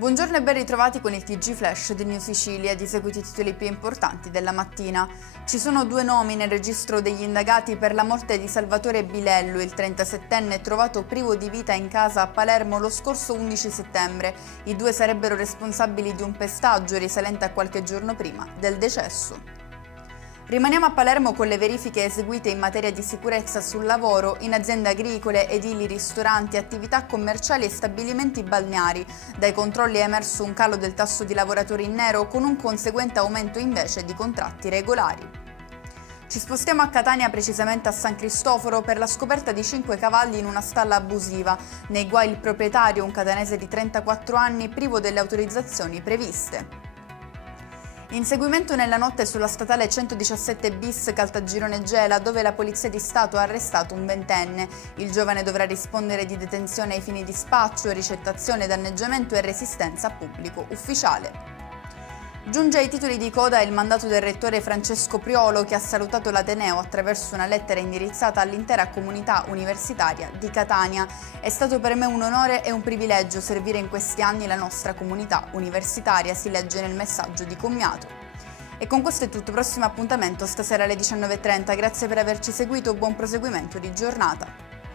Buongiorno e ben ritrovati con il TG Flash di New Sicilia, di seguito i titoli più importanti della mattina. Ci sono 2 nomi nel registro degli indagati per la morte di Salvatore Bilello, il 37enne trovato privo di vita in casa a Palermo lo scorso 11 settembre. I 2 sarebbero responsabili di un pestaggio risalente a qualche giorno prima del decesso. Rimaniamo a Palermo con le verifiche eseguite in materia di sicurezza sul lavoro in aziende agricole, edili, ristoranti, attività commerciali e stabilimenti balneari. Dai controlli è emerso un calo del tasso di lavoratori in nero con un conseguente aumento invece di contratti regolari. Ci spostiamo a Catania, precisamente a San Cristoforo, per la scoperta di 5 cavalli in una stalla abusiva. Nei guai il proprietario, un catanese di 34 anni, privo delle autorizzazioni previste. Inseguimento nella notte sulla statale 117 bis Caltagirone Gela, dove la Polizia di Stato ha arrestato un 20enne. Il giovane dovrà rispondere di detenzione ai fini di spaccio, ricettazione, danneggiamento e resistenza a pubblico ufficiale. Giunge ai titoli di coda il mandato del rettore Francesco Priolo, che ha salutato l'Ateneo attraverso una lettera indirizzata all'intera comunità universitaria di Catania. È stato per me un onore e un privilegio servire in questi anni la nostra comunità universitaria, si legge nel messaggio di commiato. E con questo è tutto, prossimo appuntamento stasera alle 19:30. Grazie per averci seguito, buon proseguimento di giornata.